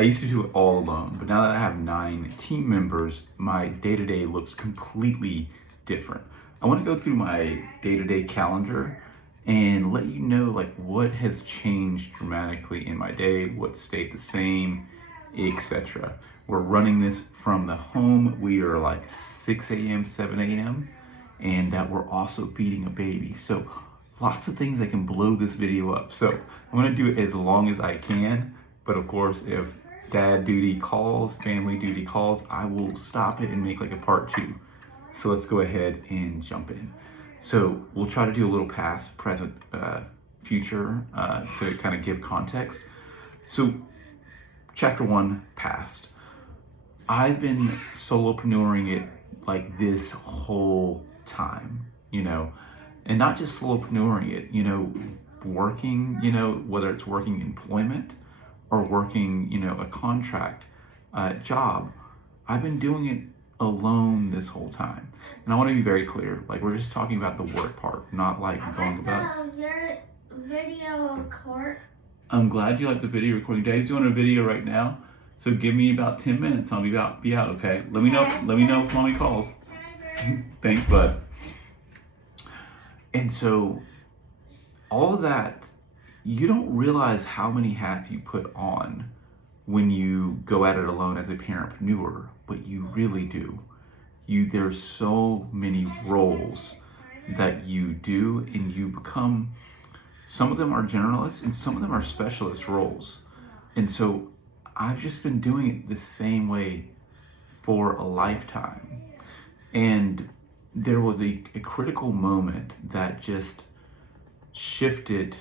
I used to do it all alone, but now that I have 9 team members, my day-to-day looks completely different. I want to go through my day-to-day calendar and let you know like what has changed dramatically in my day, what stayed the same, etc. We're running this from the home. We are like 6 a.m., 7 a.m., and we're also feeding a baby. So lots of things that can blow this video up. So I'm gonna do it as long as I can, but of course, if dad duty calls, family duty calls, I will stop it and make like a part 2. So let's go ahead and jump in. So we'll try to do a little past, present, future to kind of give context. So chapter 1, past. I've been solopreneuring it like this whole time, you know, and not just solopreneuring it, you know, working, you know, whether it's working employment or working, you know, a contract job. I've been doing it alone this whole time. And I want to be very clear, like we're just talking about the work part, not like going about your video record. I'm glad you like the video recording. Daddy's doing a video right now, so give me about 10 minutes. I'll be out. Okay. Let me know if mommy calls. Thanks, bud. And so, all of that, you don't realize how many hats you put on when you go at it alone as a parentpreneur, but you really do. There's so many roles that you do, and you become. Some of them are generalists and some of them are specialist roles. And so I've just been doing it the same way for a lifetime. And there was a critical moment that just shifted.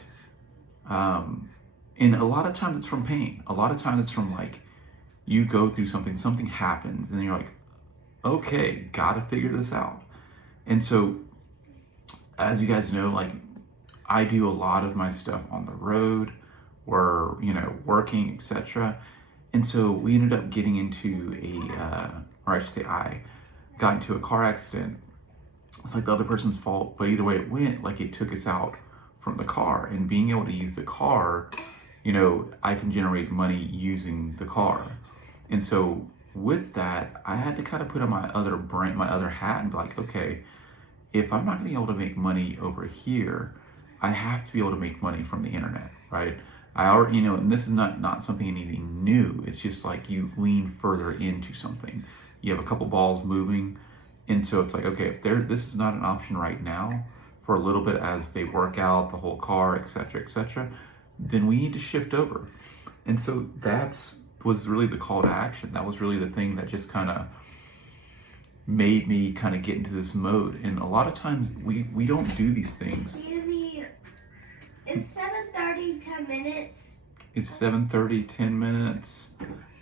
And a lot of times it's from pain. A lot of times it's from like, you go through something happens, and then you're like, okay, gotta figure this out. And so, as you guys know, like, I do a lot of my stuff on the road, or, you know, working, etc. And so we ended up getting into or I should say I got into a car accident. It's like the other person's fault, but either way it went, like it took us out from the car. And being able to use the car, you know, I can generate money using the car. And so with that, I had to kind of put on my other hat and be like, okay, if I'm not gonna be able to make money over here, I have to be able to make money from the internet, right? I already, you know, and this is not something anything new. It's just like you lean further into something. You have a couple balls moving, and so it's like, okay, if this is not an option right now for a little bit as they work out the whole car, etc., then we need to shift over. And so was really the call to action. That was really the thing that just kind of made me kind of get into this mode. And a lot of times we don't do these things. It's 7:30, 10 minutes. It's 7:30, 10 minutes.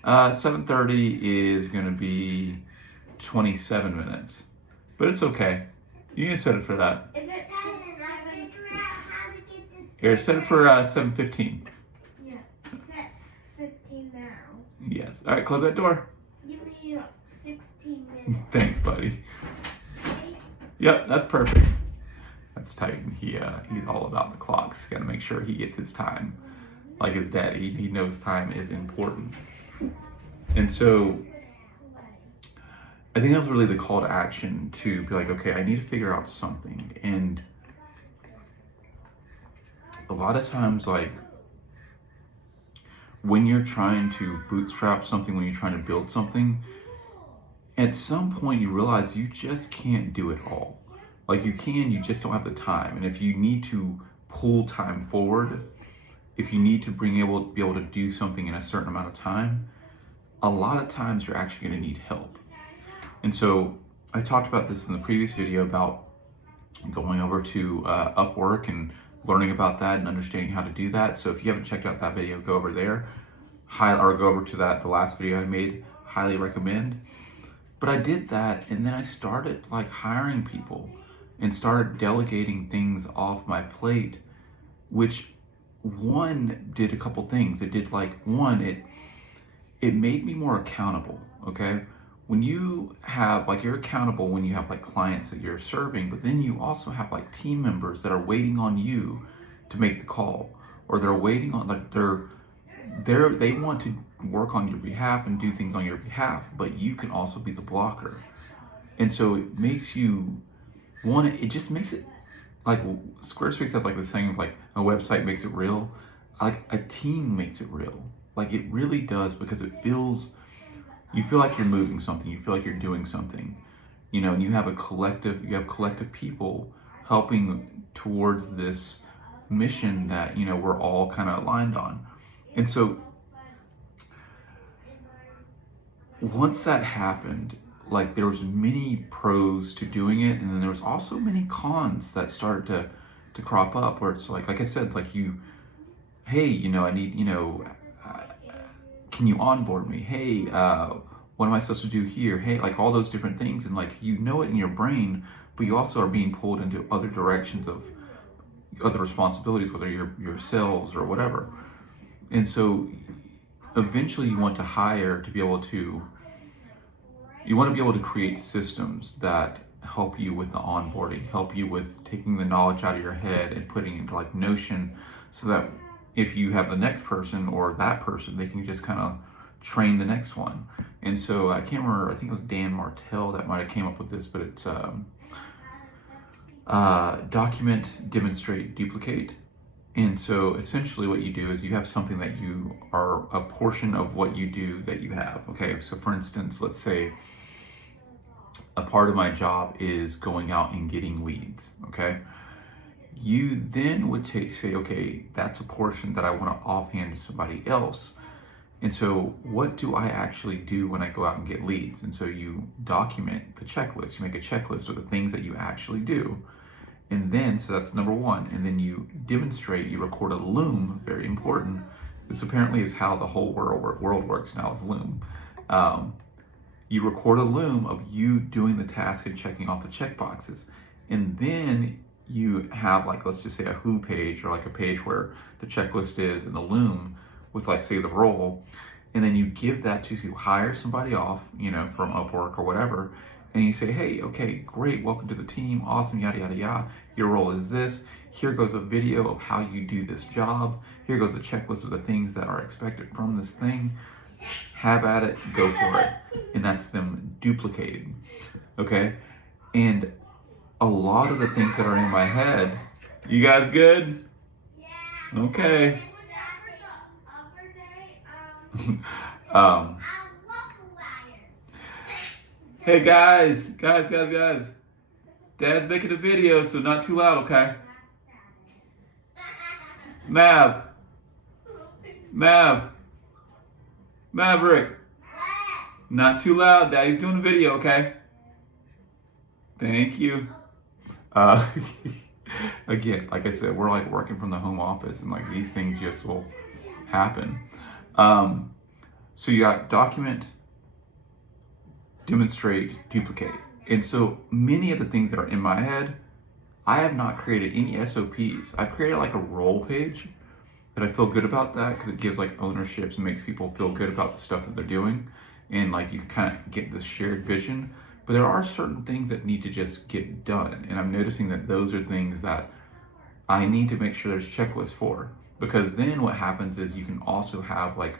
7:30 is gonna be 27 minutes, but it's okay. You can set it for that. Is it 7? Here, set it for 7:15. Yeah, that's 15 now. Yes. All right, close that door. Give me 16 minutes. Thanks, buddy. Okay? Yep, that's perfect. That's tight. He's all about the clocks. Got to make sure he gets his time. Like his daddy, he knows time is important. And so I think that was really the call to action, to be like, okay, I need to figure out something. And a lot of times, like, when you're trying to bootstrap something, when you're trying to build something, at some point you realize you just can't do it all. Like you just don't have the time. And if you need to pull time forward, if you need to be able to do something in a certain amount of time, a lot of times you're actually going to need help. And so I talked about this in the previous video about going over to Upwork and learning about that and understanding how to do that. So if you haven't checked out that video, go over there, or go over to the last video I made. Highly recommend. But I did that, and then I started like hiring people and started delegating things off my plate, which one did a couple things. It did like one, it made me more accountable. Okay, when you have like, you're accountable when you have like clients that you're serving, but then you also have like team members that are waiting on you to make the call, or they're waiting on, like they want to work on your behalf and do things on your behalf, but you can also be the blocker. And so it makes you want it just makes it like Squarespace has like the saying of like a website makes it real. Like a team makes it real. Like it really does, because you feel like you're moving something, you feel like you're doing something, and you have collective people helping towards this mission that, we're all kind of aligned on. And so once that happened, like there was many pros to doing it, and then there was also many cons that started to crop up, where it's like I said, like hey, I need, can you onboard me? Hey, what am I supposed to do here? Hey, like all those different things, and like it in your brain, but you also are being pulled into other directions of other responsibilities, whether you're sales or whatever. And so eventually you want to be able to create systems that help you with the onboarding, help you with taking the knowledge out of your head and putting it into like Notion, so that if you have the next person or that person, they can just kind of train the next one. And so I can't remember, I think it was Dan Martell that might have came up with this, but it's document, demonstrate, duplicate. And so essentially what you do is you have something that you are a portion of what you do that you have. Okay, so for instance, let's say a part of my job is going out and getting leads. Okay, you then would say, okay, that's a portion that I want to offhand to somebody else. And so what do I actually do when I go out and get leads? And so you document the checklist. You make a checklist of the things that you actually do. And then, so that's number one. And then you demonstrate, you record a Loom, very important. This apparently is how the whole world works now, is Loom. You record a Loom of you doing the task and checking off the checkboxes. And then you have like, let's just say a Who page, or like a page where the checklist is in the Loom with like, say, the role. And then you give that to hire somebody off, from Upwork or whatever. And you say, hey, okay, great, welcome to the team, awesome, yada, yada, yada. Your role is this. Here goes a video of how you do this job. Here goes a checklist of the things that are expected from this thing. Have at it, go for it. And that's them duplicating, okay? And a lot of the things that are in my head, you guys good? Okay. Hey guys. Dad's making a video, so not too loud, okay? Maverick. Not too loud, Daddy's doing a video, okay? Thank you. Again, like I said, we're like working from the home office, and like these things just will happen. So you got document, demonstrate, duplicate. And so many of the things that are in my head, I have not created any SOPs. I've created like a role page, but I feel good about that because it gives like ownerships and makes people feel good about the stuff that they're doing. And like you kind of get this shared vision. But there are certain things that need to just get done. And I'm noticing that those are things that I need to make sure there's checklists for. Because then what happens is you can also have like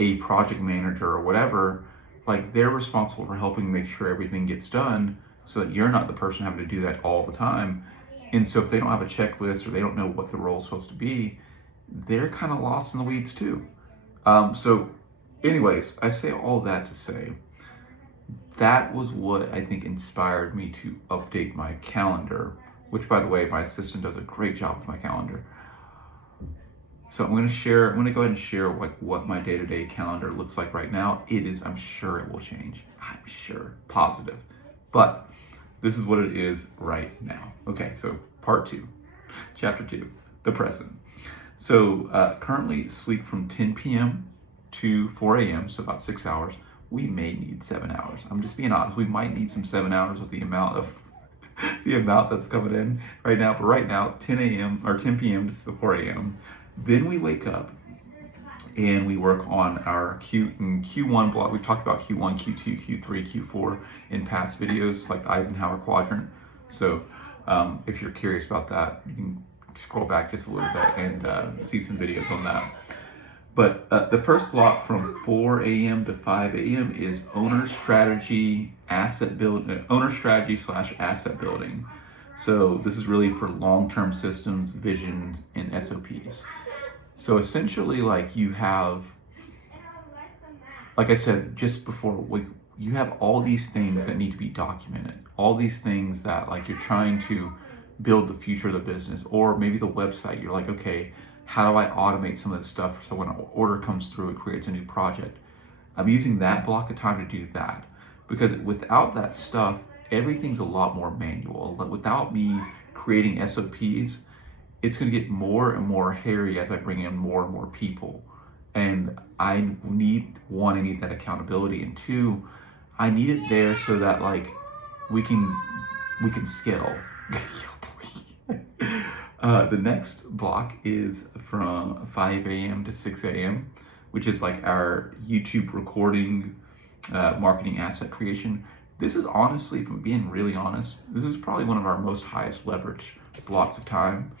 a project manager or whatever, like they're responsible for helping make sure everything gets done, so that you're not the person having to do that all the time. And so if they don't have a checklist, or they don't know what the role is supposed to be, they're kind of lost in the weeds too. So anyways, I say all that to say, that was what I think inspired me to update my calendar, which, by the way, my assistant does a great job with my calendar. So I'm going to go ahead and share like what my day-to-day calendar looks like right now. I'm sure it will change. I'm sure, positive. But this is what it is right now. Okay, so part 2, chapter 2, the present. So currently sleep from 10 p.m. to 4 a.m., so about 6 hours. We may need 7 hours. I'm just being honest. We might need some 7 hours with the amount that's coming in right now. But right now, 10 a.m. or 10 p.m. to 4 a.m. Then we wake up and we work on our Q1 block. We've talked about Q1, Q2, Q3, Q4 in past videos, like the Eisenhower quadrant. So if you're curious about that, you can scroll back just a little bit and see some videos on that. But the first block from 4 a.m. to 5 a.m. is owner strategy slash asset building. So this is really for long-term systems, visions, and SOPs. So essentially, like you have, like I said just before, you have all these things that need to be documented. All these things that like you're trying to build the future of the business, or maybe the website. You're like, okay, how do I automate some of this stuff so when an order comes through, it creates a new project? I'm using that block of time to do that, because without that stuff, everything's a lot more manual. Without me creating SOPs, it's going to get more and more hairy as I bring in more and more people. And I need that accountability, and two, I need it there so that like we can scale. The next block is from 5 a.m. to 6 a.m., which is like our YouTube recording, marketing asset creation. This is honestly, if I'm being really honest, this is probably one of our most highest leverage blocks of time.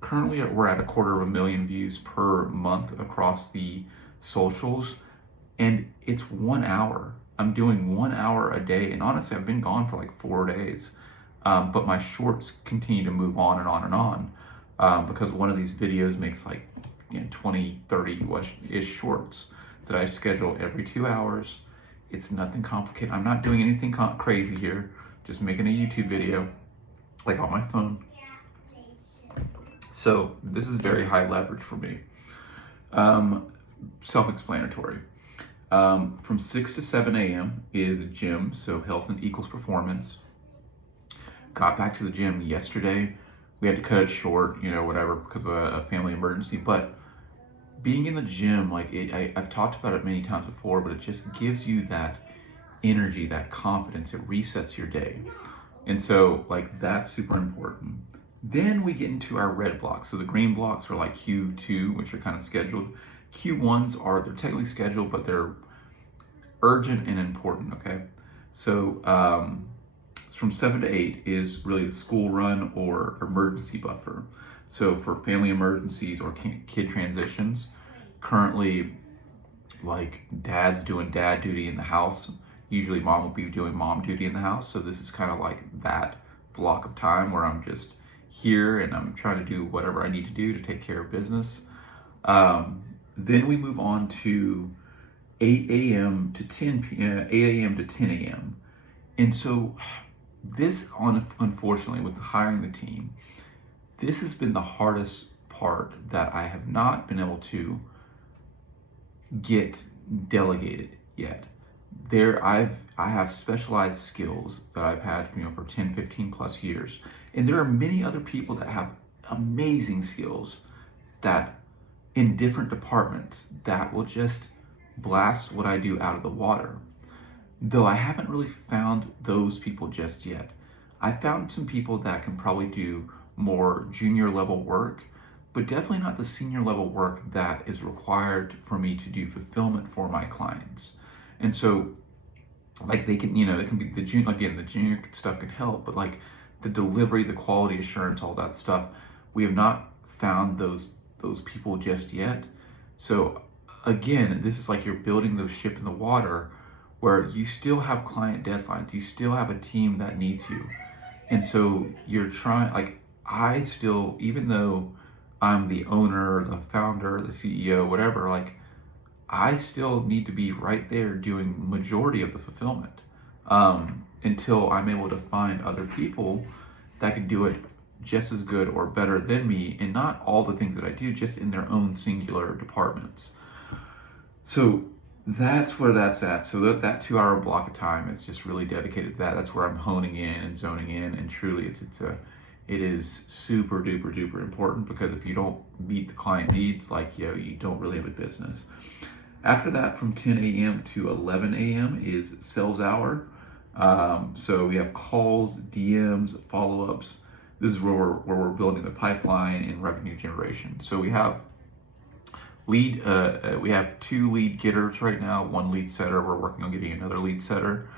Currently, we're at 250,000 views per month across the socials, and it's 1 hour. I'm doing 1 hour a day, and honestly, I've been gone for like 4 days. But my shorts continue to move on and on and on, because one of these videos makes like 20, 30-ish shorts that I schedule every 2 hours. It's nothing complicated. I'm not doing anything crazy here, just making a YouTube video like on my phone. So this is very high leverage for me. Self-explanatory. From 6 to 7 a.m. is gym, so health and equals performance. Got back to the gym yesterday. We had to cut it short, whatever, because of a family emergency. But being in the gym, like I've talked about it many times before, but it just gives you that energy, that confidence. It resets your day. And so like that's super important. Then we get into our red blocks. So the green blocks are like Q2, which are kind of scheduled. Q1s they're technically scheduled, but they're urgent and important, okay? So from 7 to 8 is really the school run or emergency buffer. So for family emergencies or kid transitions, currently like dad's doing dad duty in the house. Usually mom will be doing mom duty in the house. So this is kind of like that block of time where I'm just here and I'm trying to do whatever I need to do to take care of business. Then we move on to 8 a.m. to 10 p.m., 8 a.m. to 10 a.m. And so this, unfortunately, with hiring the team, this has been the hardest part that I have not been able to get delegated yet. I have specialized skills that I've had for 10, 15 plus years. And there are many other people that have amazing skills that in different departments that will just blast what I do out of the water. Though I haven't really found those people just yet. I found some people that can probably do more junior level work, but definitely not the senior level work that is required for me to do fulfillment for my clients. And so like they can, it can be the junior stuff can help, but like the delivery, the quality assurance, all that stuff, we have not found those people just yet. So again, this is like you're building the ship in the water where you still have client deadlines, you still have a team that needs you. And so you're trying, like I still, even though I'm the owner, the founder, the CEO, whatever, like I still need to be right there doing majority of the fulfillment until I'm able to find other people that can do it just as good or better than me, and not all the things that I do, just in their own singular departments. So that's where that's at. So that 2 hour block of time is just really dedicated to that. That's where I'm honing in and zoning in, and truly it is super duper duper important, because if you don't meet the client needs, like you don't really have a business. After that, from 10 a.m. to 11 a.m. is sales hour. So we have calls, DMs, follow-ups. This is where we're building the pipeline and revenue generation. So we have we have 2 lead getters right now, 1 lead setter. We're working on getting another lead setter.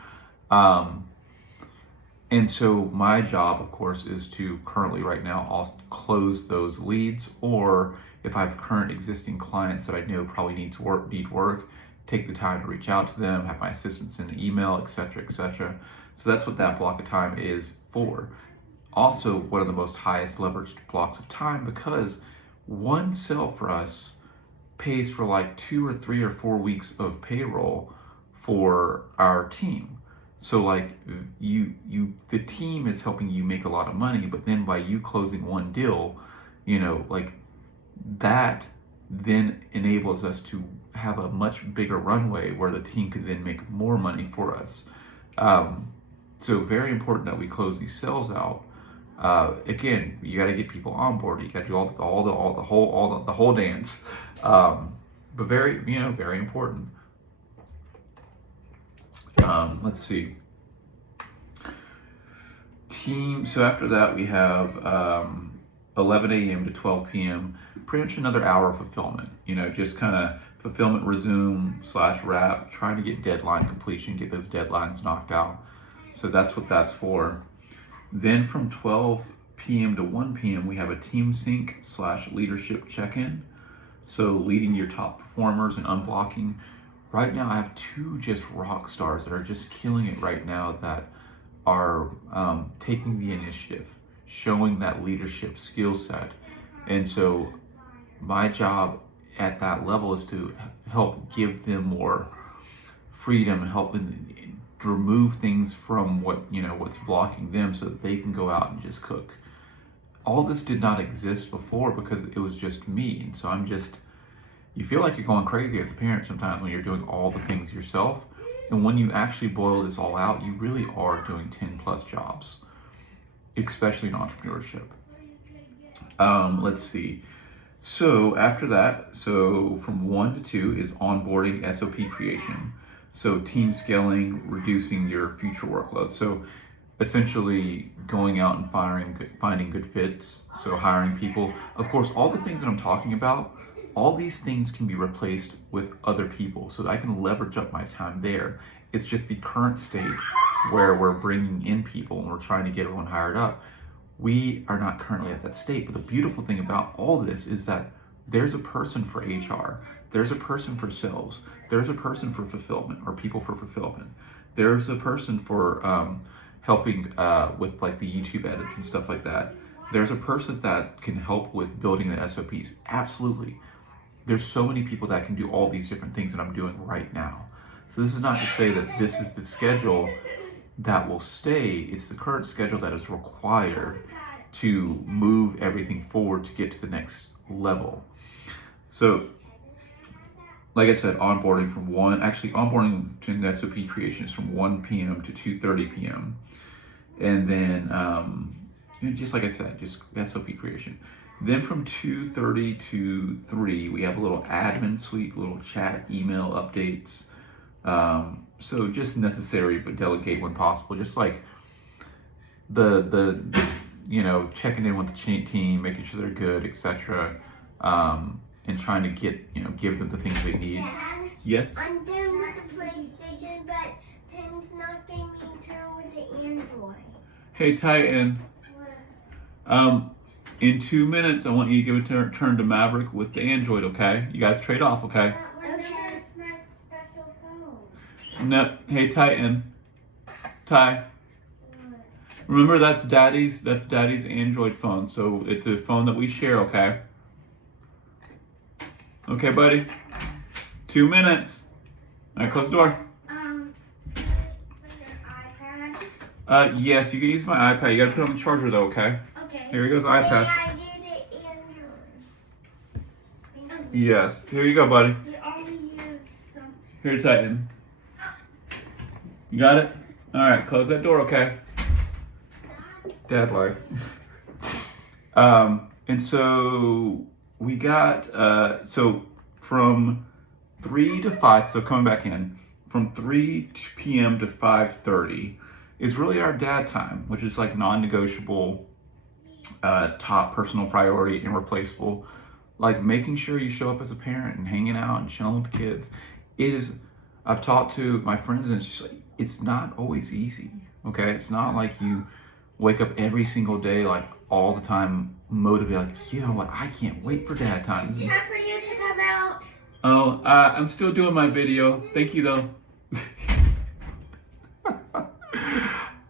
And so my job, of course, is to currently right now I'll close those leads, or If I have current existing clients that I know probably need work, take the time to reach out to them, have my assistant send an email, etc., etc. So that's what that block of time is for. Also, one of the most highest leveraged blocks of time, because one sale for us pays for like 2 or 3 or 4 weeks of payroll for our team. So like the team is helping you make a lot of money, but then by you closing one deal, like that then enables us to have a much bigger runway where the team could then make more money for us. So very important that we close these sales out. Again, you got to get people on board. You got to do the whole dance. But very, very important. Let's see. Team. So after that, we have 11 a.m. to 12 p.m. Pretty much another hour of fulfillment. Just kind of fulfillment resume/wrap, trying to get deadline completion, get those deadlines knocked out. So that's what that's for. Then from 12 p.m. to 1 p.m. we have a team sync/leadership check-in. So leading your top performers and unblocking. Right now I have 2 just rock stars that are just killing it right now, that are taking the initiative, showing that leadership skill set. And so my job at that level is to help give them more freedom and help them remove things from what's blocking them, so that they can go out and just cook. All this did not exist before because it was just me. And so you feel like you're going crazy as a parent sometimes when you're doing all the things yourself. And when you actually boil this all out, you really are doing 10 plus jobs, especially in entrepreneurship. Let's see. So after that, from 1 to 2 is onboarding SOP creation. So team scaling, reducing your future workload. So essentially going out and finding good fits. So hiring people. Of course, all the things that I'm talking about, all these things can be replaced with other people, so that I can leverage up my time there. It's just the current stage where we're bringing in people and we're trying to get everyone hired up. We are not currently at that state. But the beautiful thing about all this is that there's a person for HR, there's a person for sales, there's a person for fulfillment, or people for fulfillment, there's a person for helping with like the YouTube edits and stuff like that. There's a person that can help with building the SOPs. Absolutely. There's so many people that can do all these different things that I'm doing right now. So this is not to say that this is the schedule that will stay. It's the current schedule that is required to move everything forward to get to the next level. So, like I said, onboarding to the SOP creation is from 1 p.m. to 2:30 p.m. And then, just like I said, just SOP creation. Then from 2:30 to 3, we have a little admin suite, little chat, email updates. So just necessary, but delegate when possible. Just like the checking in with the team, making sure they're good, etc. And trying to give them the things they need. Dad, Yes? I'm done with the PlayStation, but Tim's not getting me turn with the Android. Hey Titan. In 2 minutes, I want you to give a turn to Maverick with the Android, okay? You guys trade off, okay? Okay. It's my special phone. No, hey Titan. Ty. Remember that's Daddy's Android phone, so it's a phone that we share, okay? Okay, buddy. 2 minutes. All right, close the door. For your iPad. Yes, you can use my iPad. You gotta put it on the charger though, okay? Okay. Here goes the iPad. I do the Android. Yes. Here you go, buddy. We only use some. Here, Titan. You got it? All right, close that door, okay? Dad life. And so we got so from 3 to 5. So coming back in from 3 p.m. to 5:30 is really our dad time, which is like non-negotiable, top personal priority, irreplaceable. Like making sure you show up as a parent and hanging out and chilling with the kids. It is. I've talked to my friends and it's just like it's not always easy. Okay, it's not like you wake up every single day, like all the time, motivated, like, you know what, I can't wait for dad time. It's time for you to come out. Oh, I'm still doing my video. Thank you though.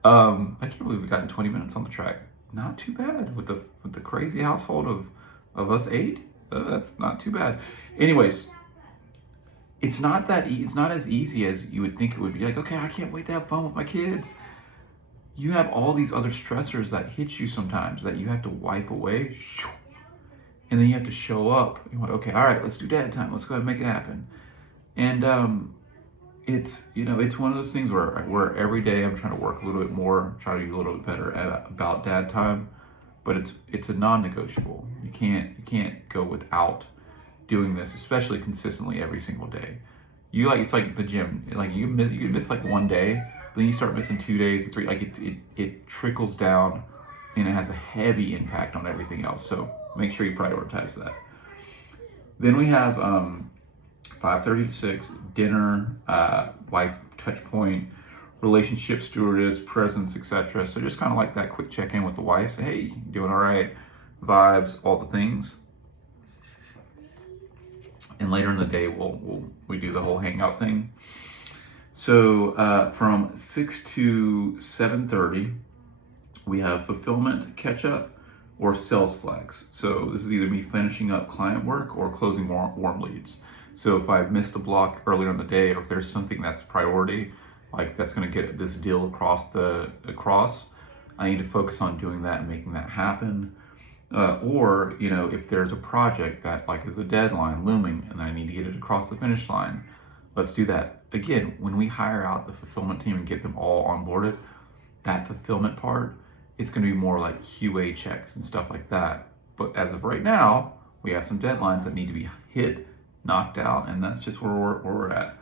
I can't believe we've gotten 20 minutes on the track. Not too bad with the crazy household of us 8. That's not too bad. Anyways, it's not as easy as you would think it would be. Like, okay, I can't wait to have fun with my kids. You have all these other stressors that hit you sometimes that you have to wipe away, and then you have to show up. You're like, okay, all right, let's do dad time. Let's go ahead and make it happen. And it's, you know, it's one of those things where every day I'm trying to work a little bit more, try to be a little bit better about dad time, but it's a non-negotiable. You can't go without doing this, especially consistently every single day. It's like the gym. Like you miss like one day, then you start missing 2 days and 3. Like it trickles down, and it has a heavy impact on everything else. So make sure you prioritize that. Then we have 5:30 to 6, dinner, wife touch point, relationship stewardess, presence, etc. So just kind of like that quick check-in with the wife. Say, hey, doing all right? Vibes, all the things. And later in the day, we do the whole hangout thing. So from 6 to 7:30, we have fulfillment catch-up or sales flags. So this is either me finishing up client work or closing warm leads. So if I've missed a block earlier in the day, or if there's something that's priority, like that's going to get this deal across, I need to focus on doing that and making that happen. Or, you know, if there's a project that like is a deadline looming and I need to get it across the finish line, let's do that. Again, when we hire out the fulfillment team and get them all onboarded, that fulfillment part, it's going to be more like QA checks and stuff like that. But as of right now, we have some deadlines that need to be hit, knocked out, and that's just where we're at.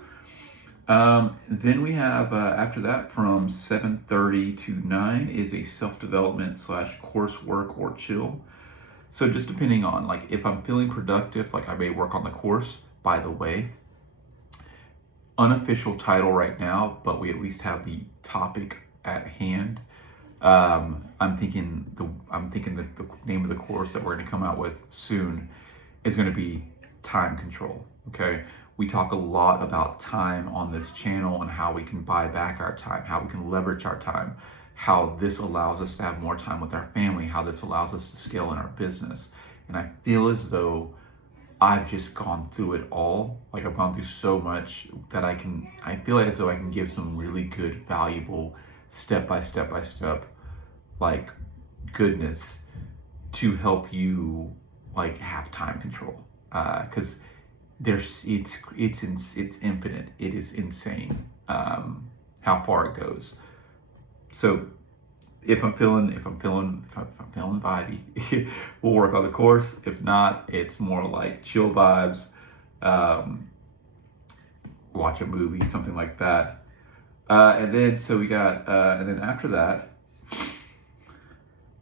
Then we have, after that, from 7:30 to 9 is a self-development / coursework or chill. So just depending on, like, if I'm feeling productive, like I may work on the course. By the way, unofficial title right now, but we at least have the topic at hand. I'm thinking that the name of the course that we're going to come out with soon is going to be time control. Okay, we talk a lot about time on this channel and how we can buy back our time, how we can leverage our time, how this allows us to have more time with our family, how this allows us to scale in our business. And I feel as though I've just gone through it all. Like I've gone through so much that I feel as though I can give some really good, valuable, step by step, like goodness to help you like have time control. Because it's infinite. It is insane how far it goes. So if I'm feeling vibey, we'll work on the course. If not, it's more like chill vibes, watch a movie, something like that. And then so we got, and then after that,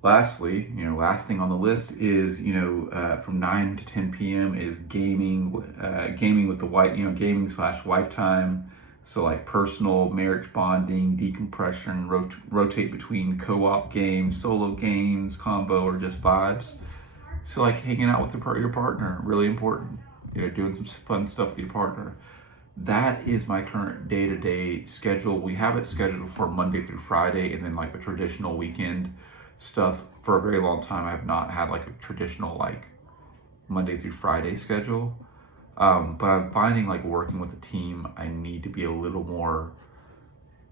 lastly, last thing on the list is, from 9 to 10 p.m. is gaming with the wife, gaming / wife time. So like personal, marriage bonding, decompression, rotate between co-op games, solo games, combo, or just vibes. So like hanging out with your partner, really important. Doing some fun stuff with your partner. That is my current day-to-day schedule. We have it scheduled for Monday through Friday, and then like a traditional weekend stuff. For a very long time, I have not had like a traditional like Monday through Friday schedule. But I'm finding like working with a team, I need to be a little more,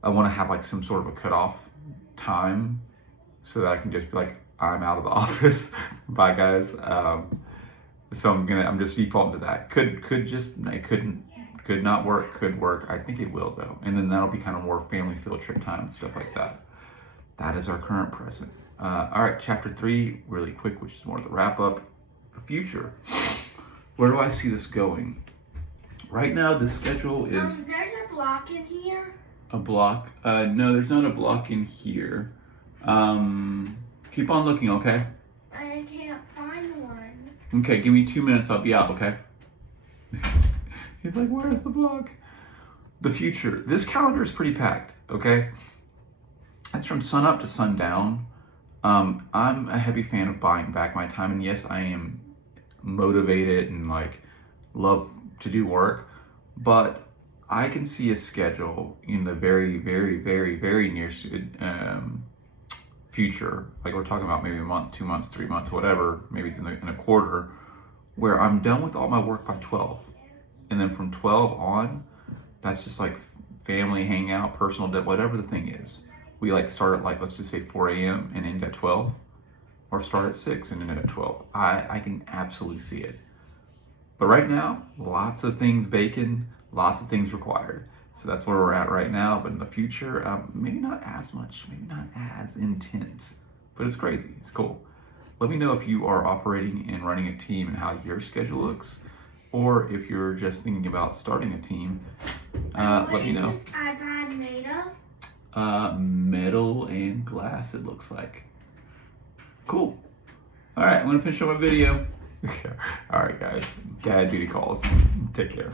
I want to have like some sort of a cutoff time so that I can just be like, I'm out of the office. Bye guys. So I'm just defaulting to that. Could not work, could work. I think it will though. And then that'll be kind of more family field trip time and stuff like that. That is our current present. All right, chapter 3, really quick, which is more of the wrap up, the future. Where do I see this going? Right now, the schedule is... There's a block in here. A block? No, there's not a block in here. Keep on looking, okay? I can't find one. Okay, give me 2 minutes, I'll be out, okay? He's like, where's the block? The future. This calendar is pretty packed, okay? It's from sun up to sundown. I'm a heavy fan of buying back my time, and yes, I am motivated and like love to do work, but I can see a schedule in the very, very, very, very near future. Like we're talking about maybe a month, 2 months, 3 months, whatever, maybe in a quarter, where I'm done with all my work by 12. And then from 12 on, that's just like family hangout, personal day, whatever the thing is. We like start at like, let's just say 4 a.m. and end at 12, or start at 6 and end at 12. I can absolutely see it. But right now, lots of things baking, lots of things required. So that's where we're at right now. But in the future, maybe not as much, maybe not as intense, but it's crazy. It's cool. Let me know if you are operating and running a team and how your schedule looks, or if you're just thinking about starting a team. Let me know. What is this iPad made of? Metal and glass, it looks like. Cool. All right, I'm gonna finish up my video. All right, guys. Dad duty calls. Take care.